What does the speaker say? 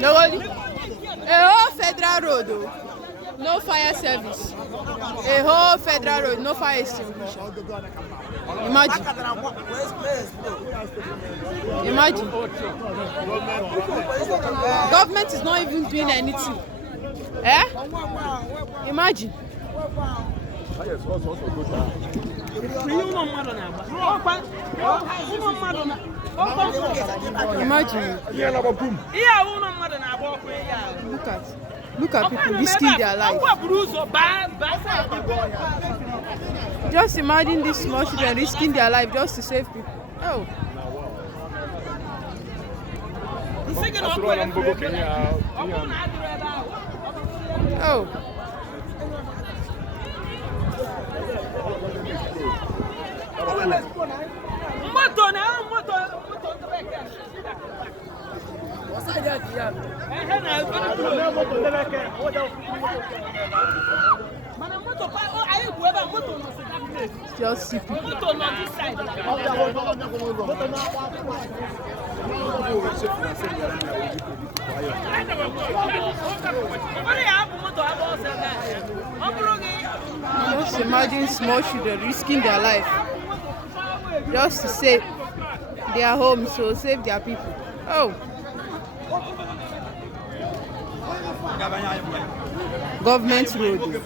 No only a whole federal road, oh, no fire service. A whole federal road, no fire extinguisher. Imagine. Imagine. Government is not even doing anything. Eh? Imagine. Imagine. Look at people risking their life. Just imagine these small children risking their life just to save people. Oh. Oh. Just see people. Just imagine small children risking their life just to save their homes, so save their people. Oh. Government road.